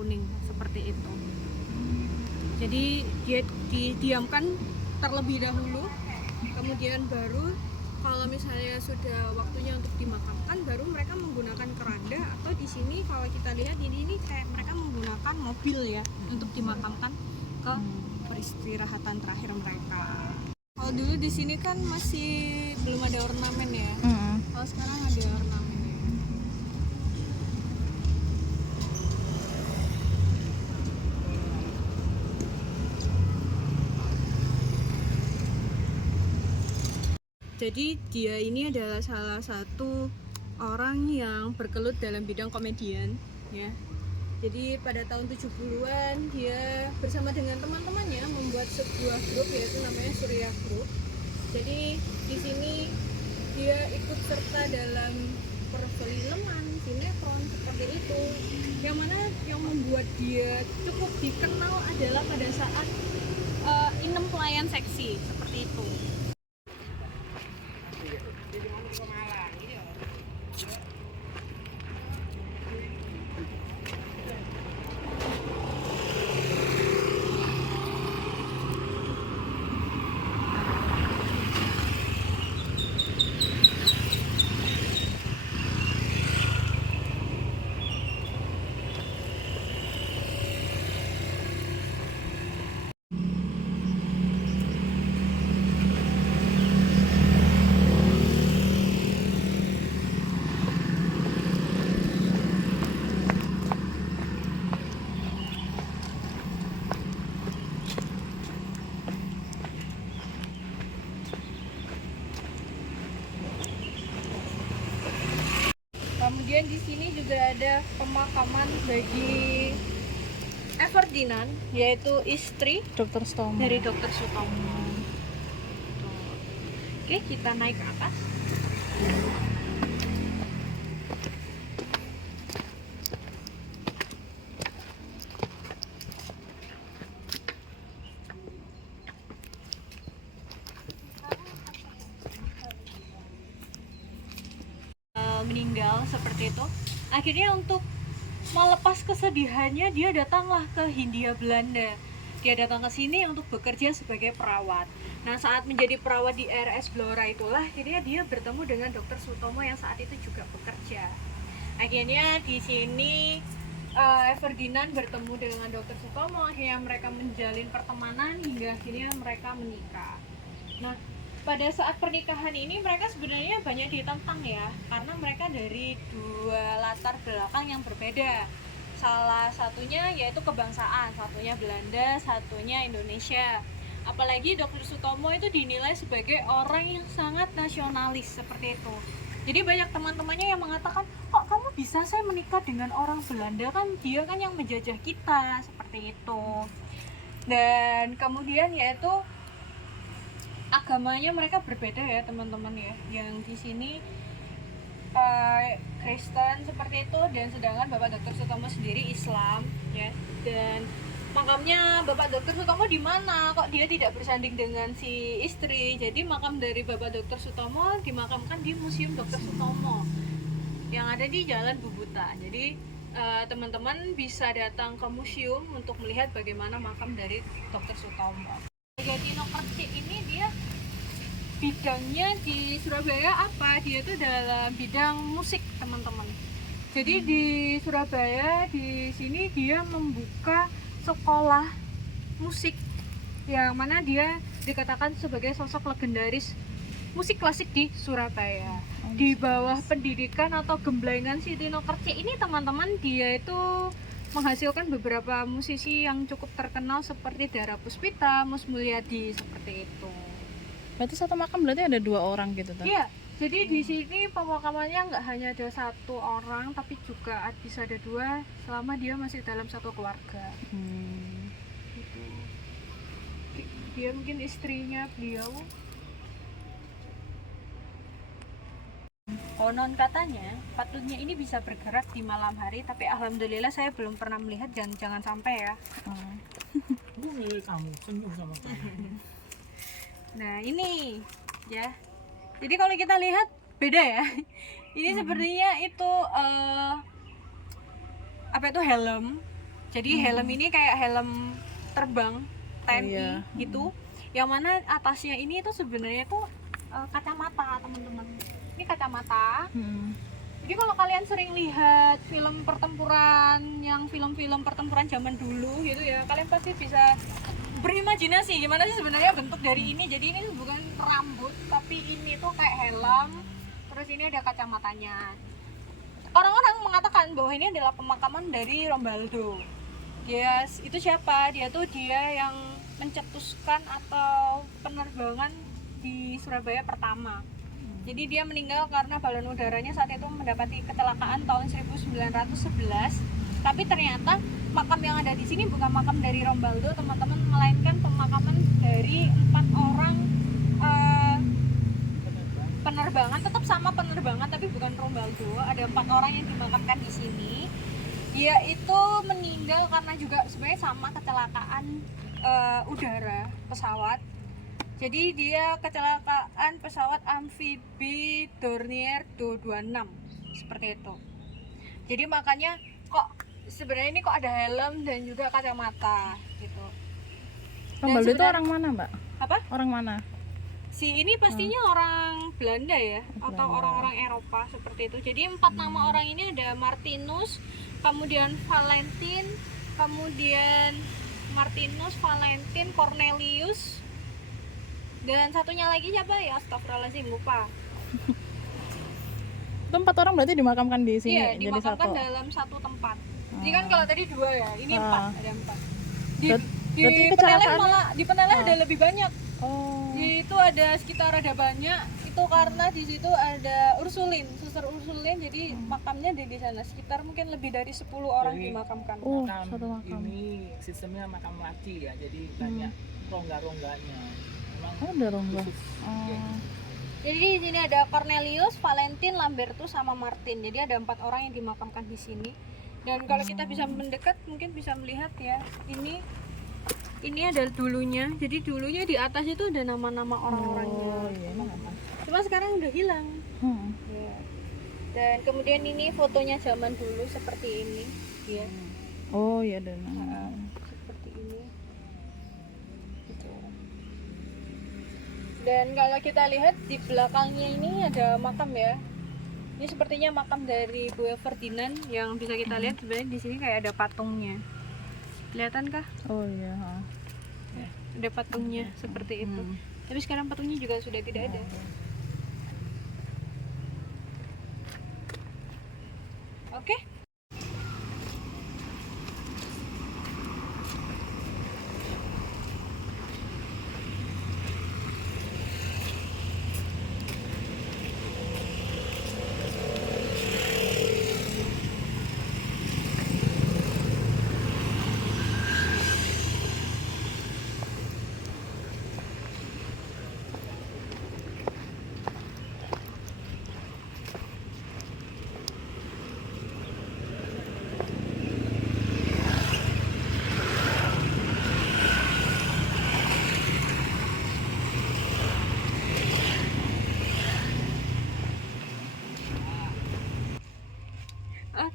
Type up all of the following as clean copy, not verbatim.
kuning seperti itu. Jadi dia didiamkan terlebih dahulu, kemudian baru kalau misalnya sudah waktunya untuk dimakamkan, baru mereka menggunakan keranda, atau di sini kalau kita lihat ini kayak mereka menggunakan mobil ya untuk dimakamkan ke peristirahatan terakhir mereka. Kalau dulu di sini kan masih belum ada ornamen ya. Kalau sekarang ada ornamen. Jadi dia ini adalah salah satu orang yang bergelut dalam bidang komedian ya. Jadi pada tahun 70-an dia bersama dengan teman-temannya membuat sebuah grup yaitu namanya Surya Group. Jadi di sini dia ikut serta dalam perfilman, sinetron seperti itu. Yang mana yang membuat dia cukup dikenal adalah pada saat Inem Pelayan Seksi seperti itu. Kemudian di sini juga ada pemakaman bagi Ferdinand, yaitu istri Dokter Sutomo. dari Dokter Sutomo. Oke, kita naik ke atas. Meninggal seperti itu. Akhirnya untuk melepas kesedihannya dia datanglah ke Hindia Belanda. Dia datang ke sini untuk bekerja sebagai perawat. Nah, saat menjadi perawat di RS Blora itulah akhirnya dia bertemu dengan Dokter Sutomo yang saat itu juga bekerja. Akhirnya di sini Ferdinand bertemu dengan Dokter Sutomo, akhirnya mereka menjalin pertemanan hingga akhirnya mereka menikah. Nah, pada saat pernikahan ini mereka sebenarnya banyak ditentang ya, karena mereka dari dua latar belakang yang berbeda. Salah satunya yaitu kebangsaan, satunya Belanda, satunya Indonesia. Apalagi Dokter Sutomo itu dinilai sebagai orang yang sangat nasionalis seperti itu. Jadi banyak teman-temannya yang mengatakan, kok kamu bisa saya menikah dengan orang Belanda, kan dia kan yang menjajah kita, seperti itu. Dan kemudian yaitu agamanya mereka berbeda ya teman-teman ya. Yang di sini Kristen seperti itu, dan sedangkan Bapak Dokter Sutomo sendiri Islam ya. Dan makamnya Bapak Dokter Sutomo di mana? Kok dia tidak bersanding dengan si istri? Jadi makam dari Bapak Dokter Sutomo dimakamkan di Museum Dokter Sutomo yang ada di Jalan Bubuta. Jadi teman-teman bisa datang ke museum untuk melihat bagaimana makam dari Dokter Sutomo. Tinokerti ini dia bidangnya di Surabaya apa? Dia itu dalam bidang musik, teman-teman. Jadi di Surabaya di sini dia membuka sekolah musik yang mana dia dikatakan sebagai sosok legendaris musik klasik di Surabaya. Di bawah pendidikan atau gemblengan si Tinokerti ini, teman-teman, dia itu menghasilkan beberapa musisi yang cukup terkenal seperti Dara Puspita, Mus Mulyadi, seperti itu. Berarti satu makam berarti ada 2 orang gitu tuh? Iya, jadi di sini pemakamannya nggak hanya ada 1 orang, tapi juga bisa ada 2 selama dia masih dalam satu keluarga. Gitu. Dia mungkin istrinya beliau. Konon katanya patutnya ini bisa bergerak di malam hari, tapi alhamdulillah saya belum pernah melihat, jangan sampai ya. kamu senyum sama kamu. Nah ini ya, jadi kalau kita lihat beda ya. Ini sepertinya itu apa itu helm Jadi helm ini kayak helm terbang TNI iya. gitu, yang mana atasnya ini tuh sebenarnya tuh kacamata teman-teman. Ini kacamata. Jadi kalau kalian sering lihat film pertempuran, yang film-film pertempuran zaman dulu gitu ya, kalian pasti bisa berimajinasi gimana sih sebenarnya bentuk dari ini. Jadi ini bukan rambut, tapi ini tuh kayak helm. Terus ini ada kacamatanya. Orang-orang mengatakan bahwa ini adalah pemakaman dari Rombaldo. Dia itu siapa? Dia yang mencetuskan atau penerbangan di Surabaya pertama. Jadi dia meninggal karena balon udaranya saat itu mendapati kecelakaan tahun 1911. Tapi ternyata makam yang ada di sini bukan makam dari Rombaldo, teman-teman, melainkan pemakaman dari 4 orang penerbangan, tetap sama penerbangan tapi bukan Rombaldo. Ada 4 orang yang dimakamkan di sini. Dia itu meninggal karena juga sebenarnya sama kecelakaan udara pesawat. Jadi dia kecelakaan pesawat amfibi Dornier 226 seperti itu. Jadi makanya kok sebenarnya ini kok ada helm dan juga kacamata gitu. Rombaldo itu orang mana, Mbak? Apa? Orang mana? Si ini pastinya orang Belanda ya, atau orang-orang Eropa seperti itu. Jadi 4 nama orang ini ada Martinus, kemudian Valentin, kemudian Martinus, Valentin, Cornelius, dan satunya lagi siapa ya? Astagfirullahaladzim, lupa. Itu 4 orang berarti dimakamkan di sini, Iya, jadi dimakamkan satu. dalam satu tempat. Jadi kan kalau tadi 2 ya, ini 4, ada 4. Di berarti Peneleh kecelakaan- malah di Peneleh ada lebih banyak. Oh. Itu ada sekitar ada banyak. Itu karena di situ ada Ursulin, suster Ursulin, jadi makamnya di sana. Sekitar mungkin lebih dari 10 orang Jadi, dimakamkan. Oh, Makam satu makam. ini sistemnya makam mati ya, jadi banyak rongga-rongganya. Memang Oh, ada rongga. khusus. Ya. Oh. Jadi di sini ada Cornelius, Valentin, Lambertus sama Martin. Jadi ada 4 orang yang dimakamkan di sini. Dan kalau kita bisa mendekat mungkin bisa melihat ya. Ini ada dulunya. Jadi dulunya di atas itu ada nama-nama orang-orangnya. Oh, iya. Cuma sekarang udah hilang. Ya. Dan kemudian ini fotonya zaman dulu seperti ini. Ya. Oh, iya ada. Seperti ini. Gitu. Dan kalau kita lihat di belakangnya ini ada makam ya. Ini sepertinya makam dari Bu Ferdinand yang bisa kita lihat sebenarnya di sini kayak ada patungnya. Kelihatan kah? Oh iya. Ada patungnya seperti itu. Tapi sekarang patungnya juga sudah tidak ada. Oke.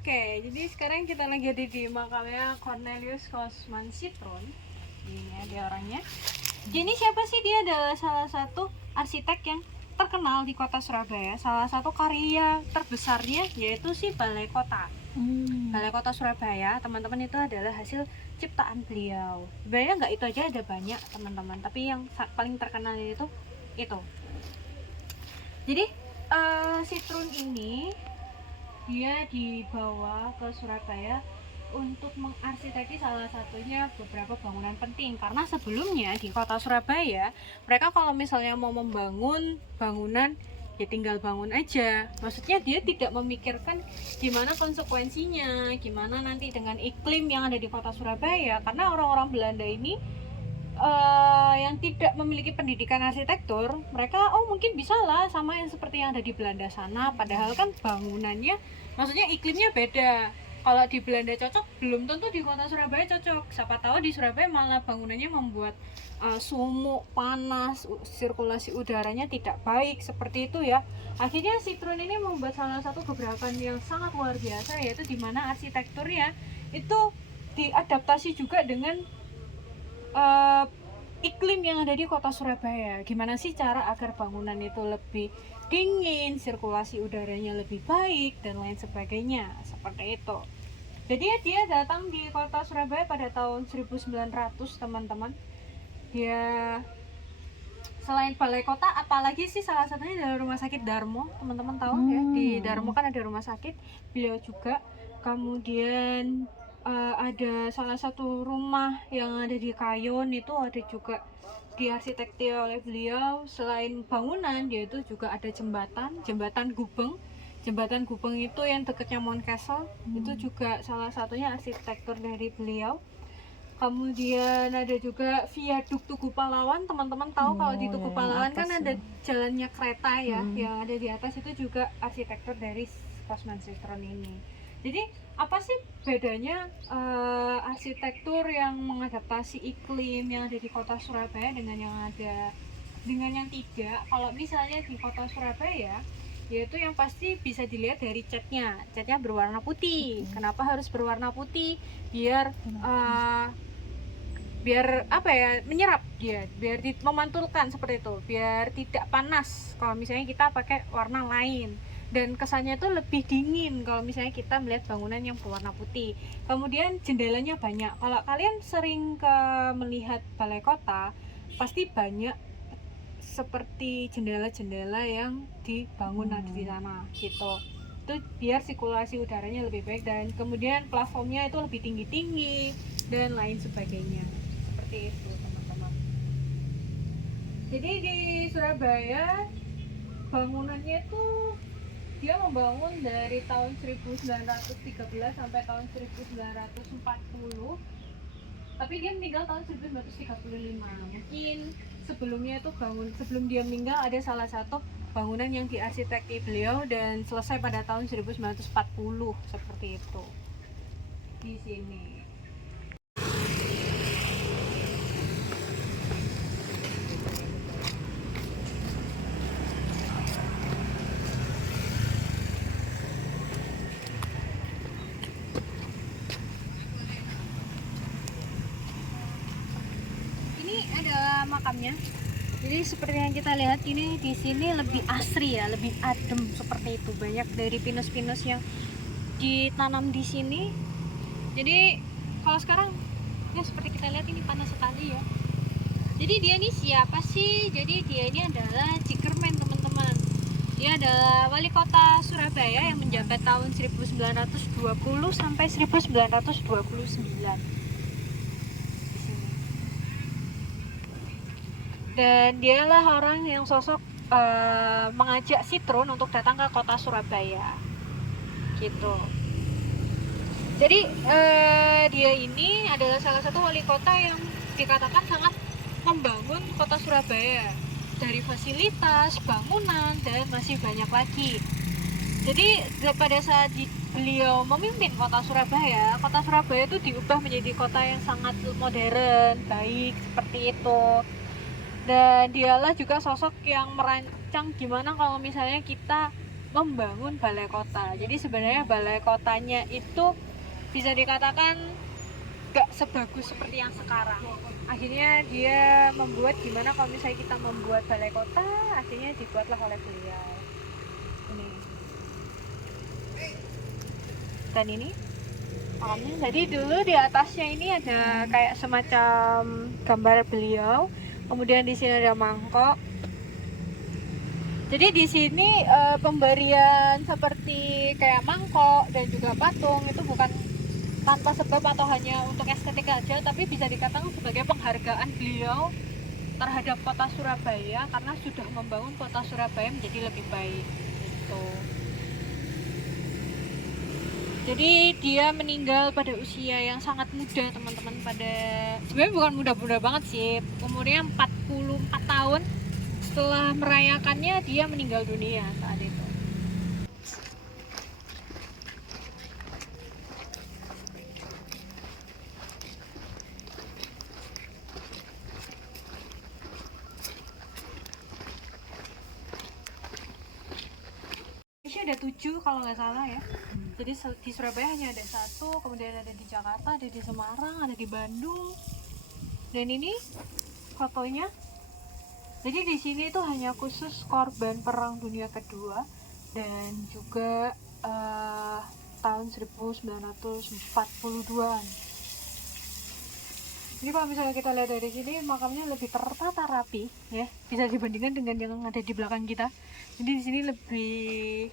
Oke, jadi sekarang kita lagi ada di makamnya Cornelius Cosman Citron. Ini ada orangnya. Jadi siapa sih? Dia adalah salah satu arsitek yang terkenal di kota Surabaya. Salah satu karya terbesarnya yaitu si Balai Kota. Balai Kota Surabaya, teman-teman, itu adalah hasil ciptaan beliau. Sebenarnya nggak itu aja, ada banyak teman-teman. Tapi yang paling terkenal itu. Jadi Citron ini dia dibawa ke Surabaya untuk mengarsiteki salah satunya beberapa bangunan penting, karena sebelumnya di kota Surabaya mereka kalau misalnya mau membangun bangunan ya tinggal bangun aja, maksudnya dia tidak memikirkan gimana konsekuensinya, gimana nanti dengan iklim yang ada di kota Surabaya, karena orang-orang Belanda ini yang tidak memiliki pendidikan arsitektur, mereka mungkin bisa lah sama yang seperti yang ada di Belanda sana, padahal kan bangunannya, maksudnya iklimnya beda. Kalau di Belanda cocok, belum tentu di kota Surabaya cocok. Siapa tahu di Surabaya malah bangunannya membuat sumuk, panas, sirkulasi udaranya tidak baik, seperti itu ya. Akhirnya Citron ini membuat salah satu gebrakan yang sangat luar biasa, yaitu dimana arsitekturnya itu diadaptasi juga dengan iklim yang ada di kota Surabaya. Gimana sih cara agar bangunan itu lebih dingin, sirkulasi udaranya lebih baik dan lain sebagainya, seperti itu. Jadi dia datang di kota Surabaya pada tahun 1900, teman-teman. Dia selain balai kota, apalagi sih salah satunya adalah rumah sakit Darmo, teman-teman tahu ya, di Darmo kan ada rumah sakit, beliau juga. Kemudian ada salah satu rumah yang ada di Kayon, itu ada juga diarsitektur oleh beliau. Selain bangunan, dia itu juga ada jembatan Gubeng. Jembatan Gubeng itu yang dekatnya Mount Castle, itu juga salah satunya arsitektur dari beliau. Kemudian ada juga viaduk Tugu Pahlawan, teman-teman tahu kalau di Tugu yang Pahlawan atas kan ya. ada jalannya kereta ya, yang ada di atas itu juga arsitektur dari Cosman Citron ini. Jadi apa sih bedanya arsitektur yang mengadaptasi iklim yang ada di kota Surabaya dengan yang tidak? Kalau misalnya di kota Surabaya, yaitu yang pasti bisa dilihat dari catnya berwarna putih. Kenapa harus berwarna putih? Biar apa ya, menyerap dia, biar memantulkan seperti itu, biar tidak panas kalau misalnya kita pakai warna lain, dan kesannya itu lebih dingin kalau misalnya kita melihat bangunan yang berwarna putih. Kemudian jendelanya banyak. Kalau kalian sering melihat balai kota, pasti banyak seperti jendela-jendela yang dibangun ada di sana gitu. Itu biar sirkulasi udaranya lebih baik, dan kemudian plafonnya itu lebih tinggi-tinggi dan lain sebagainya. Seperti itu, teman-teman. Jadi di Surabaya bangunannya itu dia membangun dari tahun 1913 sampai tahun 1940, tapi dia meninggal tahun 1935. Mungkin sebelumnya itu sebelum dia meninggal ada salah satu bangunan yang diarsiteki beliau dan selesai pada tahun 1940, seperti itu di sini. Ini adalah makamnya. Jadi seperti yang kita lihat ini di sini lebih asri ya, lebih adem seperti itu. Banyak dari pinus-pinus yang ditanam di sini. Jadi kalau sekarang ya seperti kita lihat ini panas sekali ya. Jadi dia ini siapa sih? Jadi dia ini adalah Jikerman, teman-teman. Dia adalah wali kota Surabaya yang menjabat tahun 1920 sampai 1929. Dan dialah orang yang sosok mengajak Citron untuk datang ke kota Surabaya gitu. Jadi dia ini adalah salah satu wali kota yang dikatakan sangat membangun kota Surabaya dari fasilitas, bangunan, dan masih banyak lagi. Jadi pada saat beliau memimpin kota Surabaya itu diubah menjadi kota yang sangat modern, baik, seperti itu. Dan dialah juga sosok yang merancang gimana kalau misalnya kita membangun balai kota. Jadi sebenarnya balai kotanya itu bisa dikatakan gak sebagus seperti yang sekarang. Akhirnya dia membuat gimana kalau misalnya kita membuat balai kota, akhirnya dibuatlah oleh beliau. Ini. Dan ini makamnya. Jadi dulu di atasnya ini ada kayak semacam gambar beliau. Kemudian di sini ada mangkok. Jadi di sini pemberian seperti kayak mangkok dan juga patung itu bukan tanpa sebab atau hanya untuk estetika aja, tapi bisa dikatakan sebagai penghargaan beliau terhadap kota Surabaya karena sudah membangun kota Surabaya menjadi lebih baik. Gitu. Jadi dia meninggal pada usia yang sangat muda, teman-teman. Sebenarnya bukan muda-muda banget sih, umurnya 44 tahun. Setelah merayakannya dia meninggal dunia saat itu. ada 7 kalau nggak salah ya. Jadi di Surabaya hanya ada 1, kemudian ada di Jakarta, ada di Semarang, ada di Bandung. Dan ini fotonya. Jadi di sini itu hanya khusus korban Perang Dunia Kedua dan juga tahun 1942-an. Jadi kalau misalnya kita lihat dari sini, makamnya lebih tertata rapi ya, bisa dibandingkan dengan yang ada di belakang kita. Jadi di sini lebih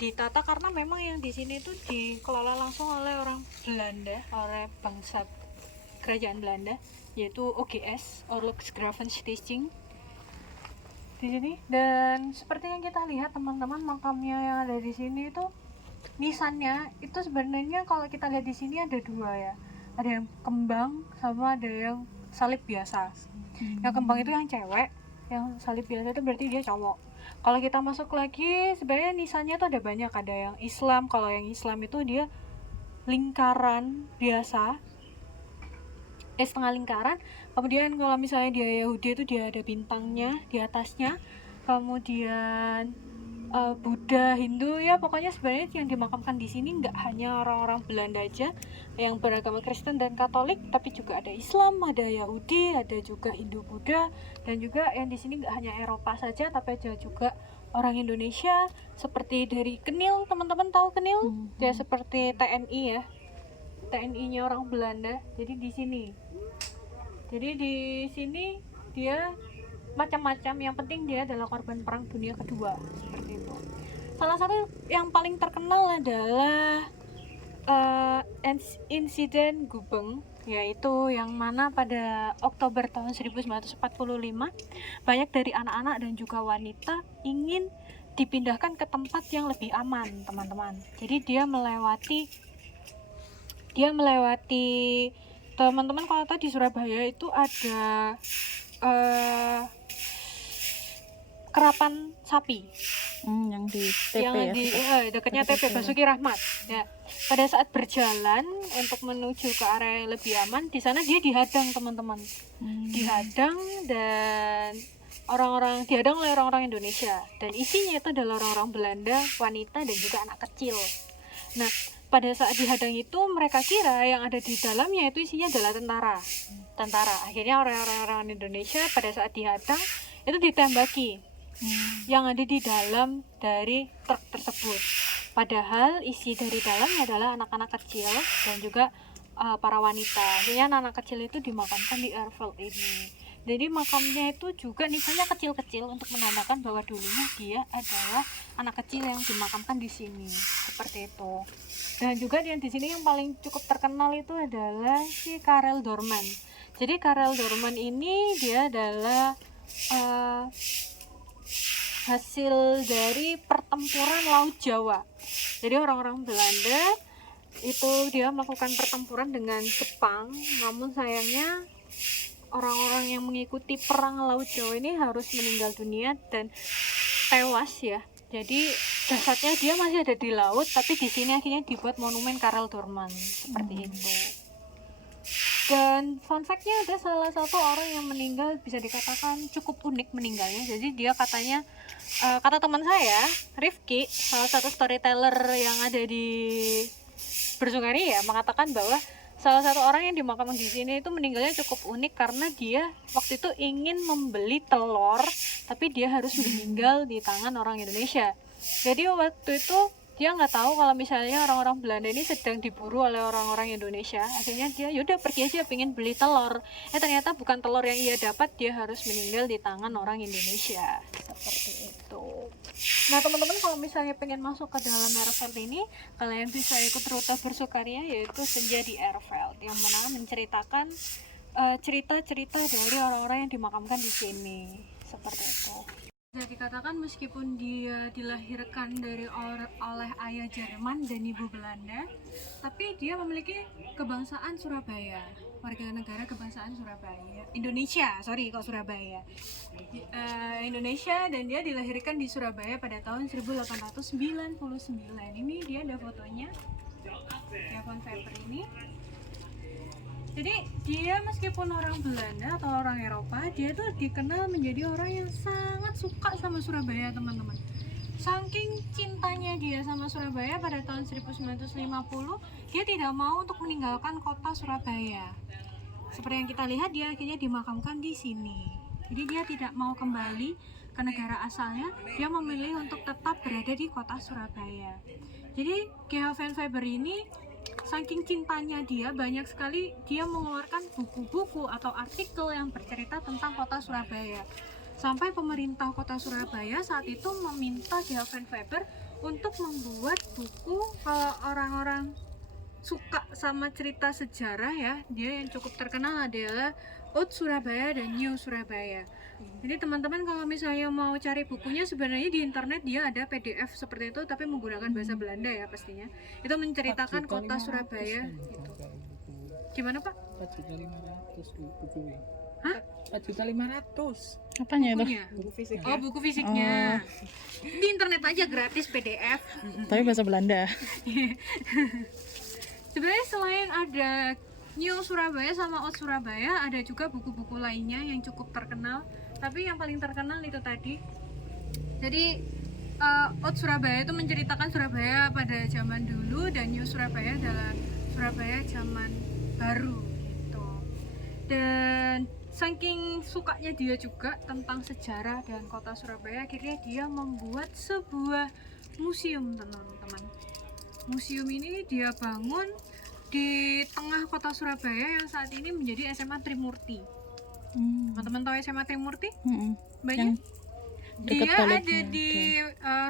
ditata karena memang yang di sini itu dikelola langsung oleh orang Belanda, oleh bangsa kerajaan Belanda, yaitu OGS, Oorlogsgraven Stichting di sini. Dan seperti yang kita lihat teman-teman, makamnya yang ada di sini itu nisannya itu sebenarnya kalau kita lihat di sini ada 2 ya. Ada yang kembang sama ada yang salib biasa. Yang kembang itu yang cewek, yang salib biasa itu berarti dia cowok. Kalau kita masuk lagi sebenarnya nisannya tuh ada banyak, ada yang Islam. Kalau yang Islam itu dia lingkaran biasa, setengah lingkaran. Kemudian kalau misalnya dia Yahudi itu dia ada bintangnya di atasnya. Kemudian Buddha, Hindu, ya pokoknya sebenarnya yang dimakamkan di sini nggak hanya orang-orang Belanda aja yang beragama Kristen dan Katolik, tapi juga ada Islam, ada Yahudi, ada juga Hindu, Buddha, dan juga yang di sini nggak hanya Eropa saja, tapi ada juga orang Indonesia seperti dari Kenil. Teman-teman tahu Kenil? Dia seperti TNI ya, TNI-nya orang Belanda. Jadi di sini dia macam-macam, yang penting dia adalah korban Perang Dunia Kedua seperti itu. Salah satu yang paling terkenal adalah insiden Gubeng, yaitu yang mana pada Oktober tahun 1945 banyak dari anak-anak dan juga wanita ingin dipindahkan ke tempat yang lebih aman, teman-teman. Jadi dia melewati teman-teman, kalau tadi di Surabaya itu ada kerapan sapi yang di TP yang ya. dekatnya TP Basuki Rahmat ya. Pada saat berjalan untuk menuju ke area yang lebih aman, di sana dia dihadang, teman-teman. Dihadang oleh orang-orang Indonesia, dan isinya itu adalah orang-orang Belanda, wanita dan juga anak kecil. Nah, pada saat dihadang itu mereka kira yang ada di dalamnya itu isinya adalah tentara. Akhirnya orang-orang Indonesia pada saat dihadang itu ditembaki yang ada di dalam dari truk tersebut. Padahal isi dari dalamnya adalah anak-anak kecil dan juga para wanita. Akhirnya anak-anak kecil itu dimakamkan di airfield ini. Jadi makamnya itu juga nisannya kecil-kecil untuk menandakan bahwa dulunya dia adalah anak kecil yang dimakamkan di sini, seperti itu. Dan juga yang di sini yang paling cukup terkenal itu adalah si Karel Doorman. Jadi Karel Doorman ini dia adalah hasil dari pertempuran Laut Jawa. Jadi orang-orang Belanda itu dia melakukan pertempuran dengan Jepang, namun sayangnya orang-orang yang mengikuti perang Laut Jawa ini harus meninggal dunia dan tewas ya. Jadi jasadnya dia masih ada di laut, tapi di sini akhirnya dibuat monumen Karel Doorman seperti itu. Dan fun fact-nya ada salah satu orang yang meninggal bisa dikatakan cukup unik meninggalnya. Jadi dia katanya, kata teman saya, Rifki, salah satu storyteller yang ada di Bersungaria, mengatakan bahwa salah satu orang yang dimakamkan di sini itu meninggalnya cukup unik karena dia waktu itu ingin membeli telur, tapi dia harus meninggal di tangan orang Indonesia. Jadi waktu itu dia nggak tahu kalau misalnya orang-orang Belanda ini sedang diburu oleh orang-orang Indonesia. Akhirnya dia yaudah pergi aja pengen beli telur. Ternyata bukan telur yang ia dapat, dia harus meninggal di tangan orang Indonesia. Seperti itu. Nah teman-teman, kalau misalnya pengen masuk ke dalam airfield ini, kalian bisa ikut rute bersukaria yaitu Senja di Airfield, yang mana menceritakan cerita-cerita dari orang-orang yang dimakamkan di sini. Seperti itu. Bisa dikatakan meskipun dia dilahirkan oleh ayah Jerman dan ibu Belanda, tapi dia memiliki kebangsaan Surabaya, warga negara kebangsaan Indonesia, dan dia dilahirkan di Surabaya pada tahun 1899. Ini dia ada fotonya, telepon paper ini. Jadi dia meskipun orang Belanda atau orang Eropa, dia tuh dikenal menjadi orang yang sangat suka sama Surabaya, teman-teman. saking cintanya dia sama Surabaya pada tahun 1950, dia tidak mau untuk meninggalkan kota Surabaya. Seperti yang kita lihat, dia akhirnya dimakamkan di sini. Jadi dia tidak mau kembali ke negara asalnya, dia memilih untuk tetap berada di kota Surabaya. Jadi G.H. van Weber ini saking cintanya dia, banyak sekali dia mengeluarkan buku-buku atau artikel yang bercerita tentang kota Surabaya. Sampai pemerintah kota Surabaya saat itu meminta G.H. van Weber untuk membuat buku, kalau orang-orang suka sama cerita sejarah ya, dia yang cukup terkenal adalah Old Surabaya dan New Surabaya. Jadi teman-teman kalau misalnya mau cari bukunya, sebenarnya di internet dia ada PDF seperti itu, tapi menggunakan bahasa Belanda ya pastinya. Itu menceritakan kota Surabaya gitu. Gimana Pak? 4.500.000 buku. Hah? 4.500.000. Apanya itu? Bukunya? Buku fisik. Oh, buku fisiknya. Di internet aja gratis PDF. Tapi bahasa Belanda. Sebenarnya selain ada New Surabaya sama Old Surabaya, ada juga buku-buku lainnya yang cukup terkenal. Tapi yang paling terkenal itu tadi. Jadi Old Surabaya itu menceritakan Surabaya pada zaman dulu, dan New Surabaya adalah Surabaya zaman baru gitu. Dan saking sukanya dia juga tentang sejarah dan kota Surabaya, akhirnya dia membuat sebuah museum, teman-teman. Museum ini dia bangun di tengah kota Surabaya yang saat ini menjadi SMA Trimurti. Teman-teman tahu SMA Trimurti? Banyak. Dekat Dia toiletnya, ada di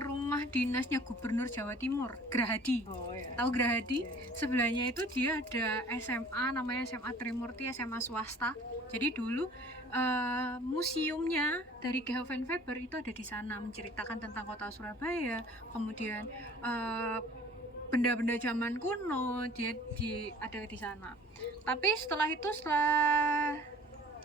rumah dinasnya Gubernur Jawa Timur, Gerahadi. Oh ya. Tahu Gerahadi? Sebelahnya itu dia ada SMA, namanya SMA Trimurti, SMA swasta. Jadi dulu museumnya dari G.H. van Weber itu ada di sana, menceritakan tentang kota Surabaya, kemudian benda-benda zaman kuno dia ada di sana. Tapi setelah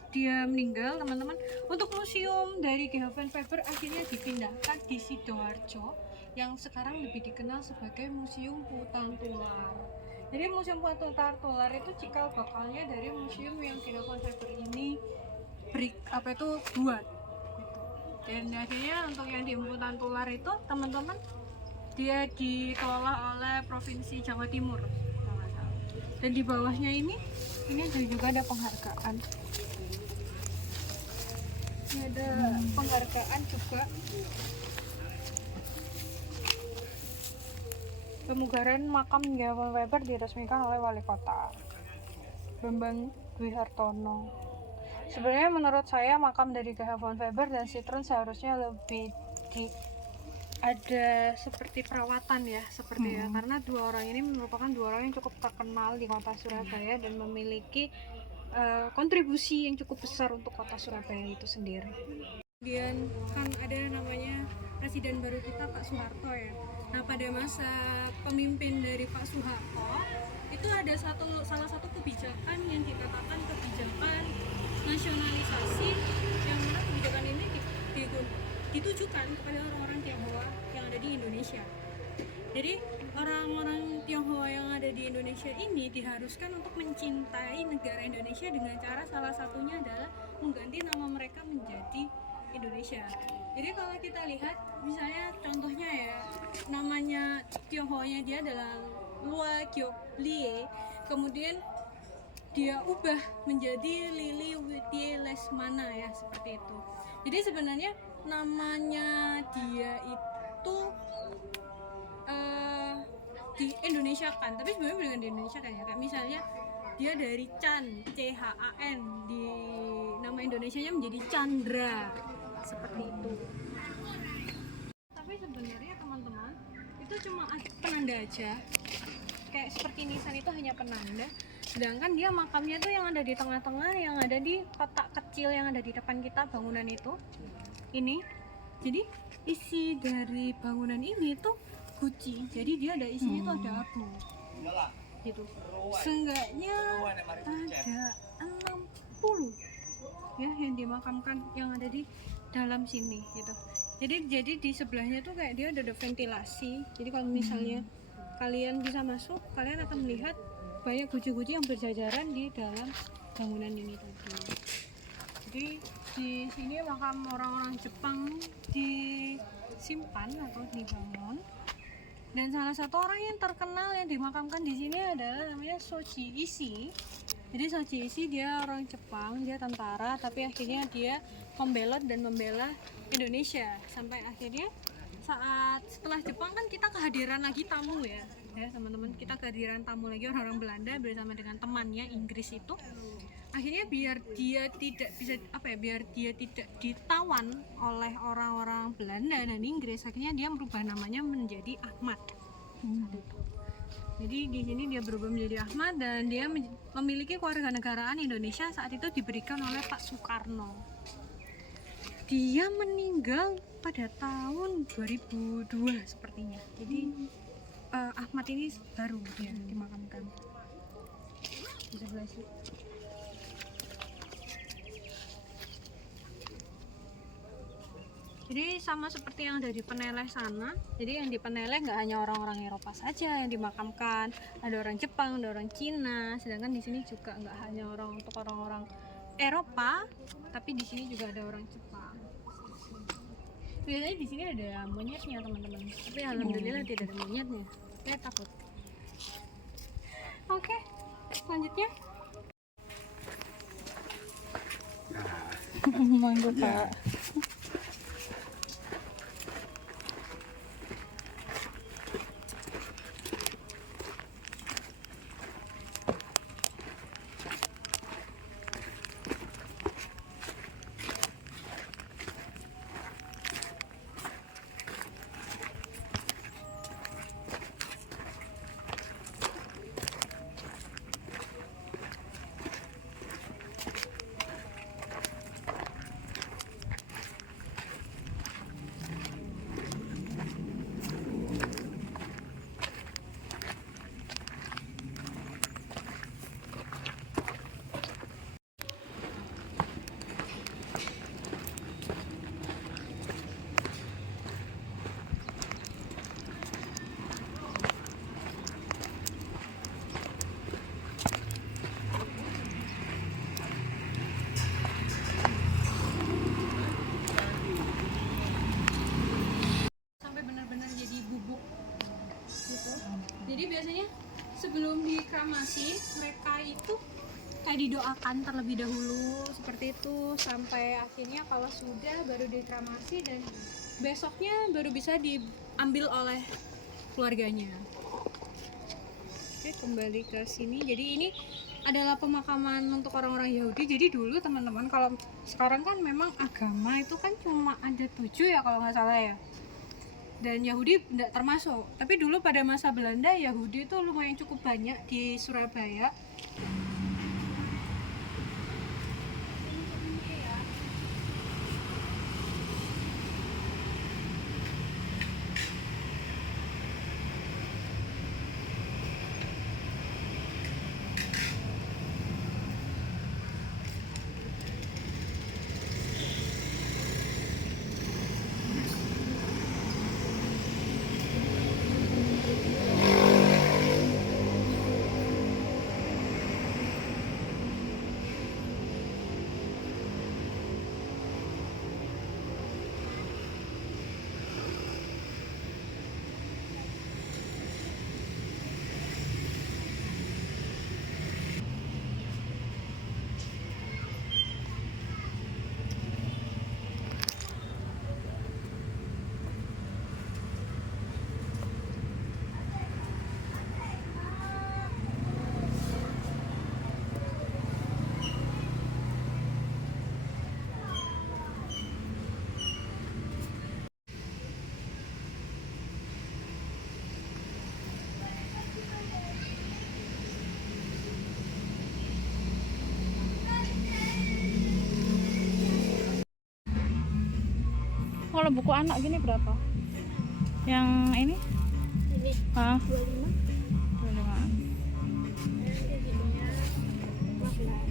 dia meninggal, teman-teman, untuk museum dari G.H. van Weber akhirnya dipindahkan di Sidoarjo yang sekarang lebih dikenal sebagai Museum Hutan Tular. Jadi Museum Hutan Tular itu cikal bakalnya dari museum yang G.H. van Weber ini buat gitu. Dan akhirnya untuk yang di Hutan Tular itu, teman-teman, dia dikelola oleh Provinsi Jawa Timur. Dan di bawahnya ini juga ada penghargaan. Ini ada penghargaan juga. Pemugaran makam G.H. van Weber diresmikan oleh Wali Kota Bambang Dwi Hartono. Sebenarnya menurut saya makam dari G.H. van Weber dan Citroen seharusnya lebih ada seperti perawatan ya, seperti ya, karena dua orang ini merupakan dua orang yang cukup terkenal di kota Surabaya dan memiliki kontribusi yang cukup besar untuk kota Surabaya itu sendiri. Kemudian kan ada namanya presiden baru kita, Pak Soeharto ya. Nah, pada masa pemimpin dari Pak Soeharto itu ada salah satu kebijakan yang dikatakan kebijakan nasionalisasi, yang mana kebijakan ini ditujukan kepada orang-orang Tionghoa yang ada di Indonesia. Jadi orang-orang Tionghoa yang ada di Indonesia ini diharuskan untuk mencintai negara Indonesia dengan cara salah satunya adalah mengganti nama mereka menjadi Indonesia. Jadi kalau kita lihat misalnya contohnya ya, namanya Tionghoanya dia adalah Lua Giok Lie, kemudian dia ubah menjadi Lili Witie Lesmana ya, seperti itu. Jadi sebenarnya namanya dia itu di Indonesia kan, tapi sebenarnya bukan di Indonesia kan ya, kayak misalnya dia dari Chan, CHAN, di nama Indonesianya menjadi Chandra, seperti itu. Tapi sebenarnya teman-teman, itu cuma penanda aja, kayak seperti nisan itu hanya penanda, sedangkan dia makamnya tuh yang ada di tengah-tengah, yang ada di kotak kecil yang ada di depan kita, bangunan itu ini. Jadi isi dari bangunan ini tuh guci, jadi dia ada isinya tuh ada abu gitu. Seenggaknya ada 60 ya yang dimakamkan yang ada di dalam sini gitu. Jadi di sebelahnya tuh kayak dia ada ventilasi, jadi kalau misalnya kalian bisa masuk, kalian akan melihat banyak guci-guci yang berjajaran di dalam bangunan ini tadi. Jadi di sini makam orang-orang Jepang di disimpan atau dibangun. Dan salah satu orang yang terkenal yang dimakamkan di sini adalah namanya Soji Ishii. Jadi Soji Ishii dia orang Jepang, dia tentara, tapi akhirnya dia membelot dan membela Indonesia sampai akhirnya setelah Jepang kan kita kehadiran lagi tamu ya teman-teman, kita kehadiran tamu lagi orang-orang Belanda bersama dengan temannya Inggris itu. Akhirnya biar dia tidak ditawan oleh orang-orang Belanda dan Inggris, akhirnya dia merubah namanya menjadi Ahmad. Jadi di sini dia berubah menjadi Ahmad dan dia memiliki kewarganegaraan Indonesia saat itu diberikan oleh Pak Soekarno. Dia meninggal pada tahun 2002 sepertinya. Jadi Ahmad ini baru dia dimakamkan. Di sebelah sini. Jadi sama seperti yang ada di Peneleh sana. Jadi yang di Peneleh nggak hanya orang-orang Eropa saja yang dimakamkan, ada orang Jepang, ada orang Cina. Sedangkan di sini juga nggak hanya untuk orang-orang Eropa, tapi di sini juga ada orang Jepang. Biasanya di sini ada monyetnya teman-teman, tapi alhamdulillah tidak ada monyetnya. Saya takut. Oke, selanjutnya. Monggo Pak. Jadi biasanya sebelum dikremasi mereka itu kayak didoakan terlebih dahulu seperti itu sampai akhirnya kalau sudah baru dikremasi dan besoknya baru bisa diambil oleh keluarganya. Oke, kembali ke sini. Jadi ini adalah pemakaman untuk orang-orang Yahudi. Jadi dulu teman-teman, kalau sekarang kan memang agama itu kan cuma ada 7 ya kalau nggak salah ya. Dan Yahudi tidak termasuk. Tapi dulu pada masa Belanda Yahudi itu lumayan cukup banyak di Surabaya. Kalau buku anak gini berapa? Yang ini? Ini Ah, 25. 25. Jadinya 15.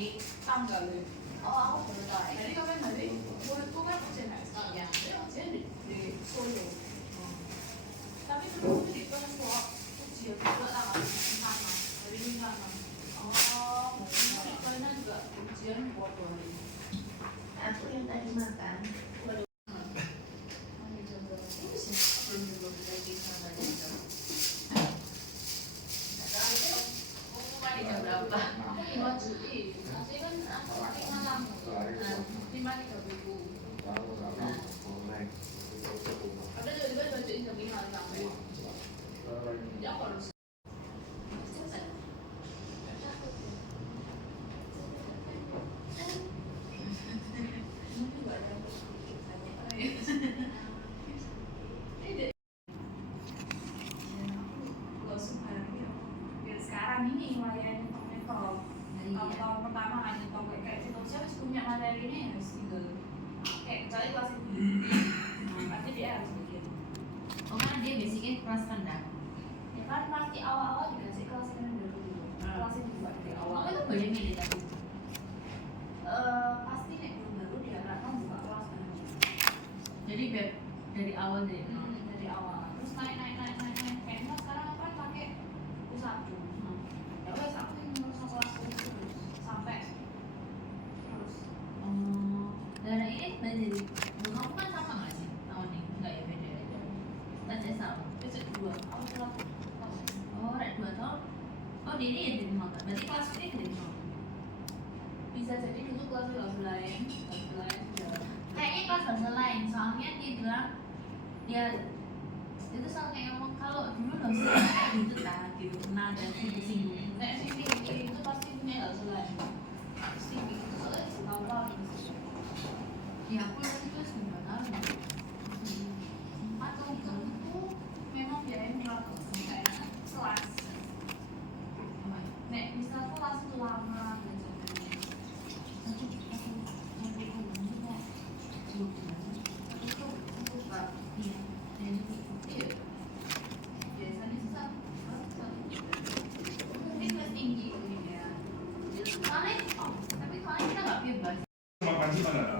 di tanggal ya. Oh, aku baru tahu. Jadi kapan nanti muridku kan ujian nasional ya, dia ujian di Solo. Tapi dulu di kelas ujian juga tanggal sama, hari ini sama. Oh, Nanti karena juga ujian bodoh ini. aku yang tadi makan. Sekarang ini layan Metro. Kalau tahun pertama kan Metro kayak situ saya harus punya materinya harus single. Kayak cari kelas itu. Pasti dia harus bikin. Oh, karena dia basicnya kelas rendah. Ya kan pasti awal-awal dikasih kelas yang dulu. Kelasnya dibuat dari awal. Oh, itu boleh milih tapi. Pasti nek belum baru dia akan buka kelas kan. Jadi dari awal dari nol. Dari awal. Terus naik. Kayaknya sekarang kan pakai U1. Ya wes aku yang ngurus kelas terus sampai terus. Oh, dan ini menjadi kamu kan sama nggak sih tahun ini? Enggak ya, beda aja. Tanya sama. Besok 2 aku kelas. Oh, ada 2 tahun. Oh, dia ini ya dari nol. Berarti kelas ini dari nol. Bisa jadi dulu kelas lain Kayaknya kelas bahasa lain, soalnya dia bilang dia itu sama kayak ngomong kalau dulu dosen kayak gitu kan, gitu nada singgung. nek sini itu pasti punya bahasa lain pasti gitu soalnya di awal Ya aku nanti tuh 9 tahun. atau itu memang biaya murah kok kayak kelas nek bisa kelas itu lama biasanya sih tapi kelas tinggi ini ya Soalnya, tapi soalnya kita nggak bebas. Makan sih mana?